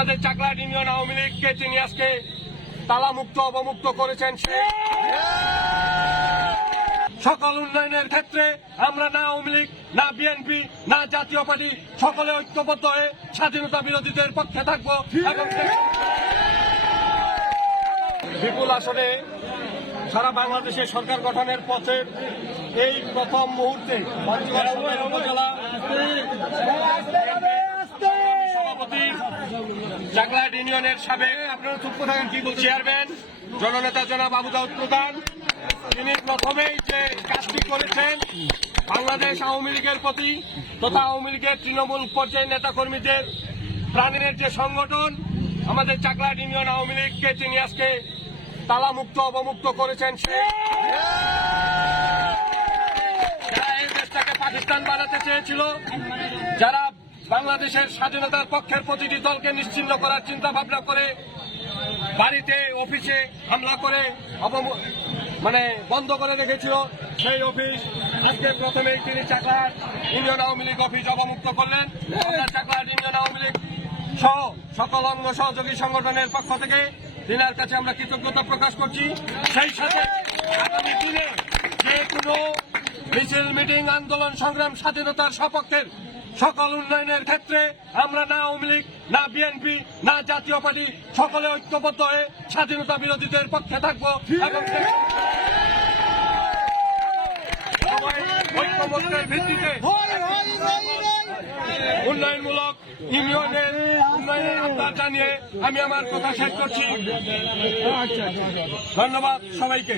আমাদের চাকলাহাট ইউনিয়ন আওয়ামী লীগকে তিনি আজকে তালামুক্ত অবমুক্ত করেছেন। সেই সকল উন্নয়নের ক্ষেত্রে আমরা না আওয়ামী লীগ, না বিএনপি, না জাতীয় পার্টি সকলে ঐক্যবদ্ধ হয়ে স্বাধীনতা বিরোধীদের পক্ষে থাকবো এবং বিপুল আসনে সারা বাংলাদেশে সরকার গঠনের পথে এই প্রথম মুহূর্তে উপজেলা সভাপতি চাকলাহাট ইউনিয়নের সাবেক চেয়ারম্যান জননেতা জনাব আবু দাউদ প্রধান, তিনি প্রথমেই যে কাজটি করেছেন বাংলাদেশ আওয়ামী লীগের প্রতি তথা আওয়ামী লীগের তৃণমূল পর্যায়ের নেতাকর্মীদের প্রাণের যে সংগঠন আমাদের চাকলাহাট ইউনিয়ন আওয়ামী লীগকে তিনি আজকে তালামুক্ত অবমুক্ত করেছেন। সেই যারা এই দেশটাকে পাকিস্তান বানাতে চেয়েছিল, যারা বাংলাদেশের স্বাধীনতার পক্ষের প্রতিটি দলকে নিশ্চিহ্ন করার চিন্তা ভাবনা করে বাড়িতে অফিসে হামলা করে বন্ধ করে রেখেছিল, সেই অফিস আজকে প্রথমেই তিনি চাকলাহাট ইউনিয়ন আওয়ামী লীগ অফিস অবমুক্ত করলেন। চাকলাহাট ইউনিয়ন আওয়ামী লীগ সহ সকল অঙ্গ সহযোগী সংগঠনের পক্ষ থেকে তিনার কাছে আমরা কৃতজ্ঞতা প্রকাশ করছি। সেই সাথে আগামী দিনে যে কোনো মিছিল, মিটিং, আন্দোলন, সংগ্রাম স্বাধীনতার সপক্ষের সকল উন্নয়নের ক্ষেত্রে আমরা না আওয়ামী লীগ, না বিএনপি, না জাতীয় পার্টি সকলে ঐক্যবদ্ধ হয়ে স্বাধীনতা বিরোধীদের পক্ষে থাকবো এবং ঐক্যমত্যের ভিত্তিতে উন্নয়নমূলক ইউনিয়নের উন্নয়নের আহ্বান জানিয়ে আমি আমার কথা শেষ করছি। ধন্যবাদ সবাইকে।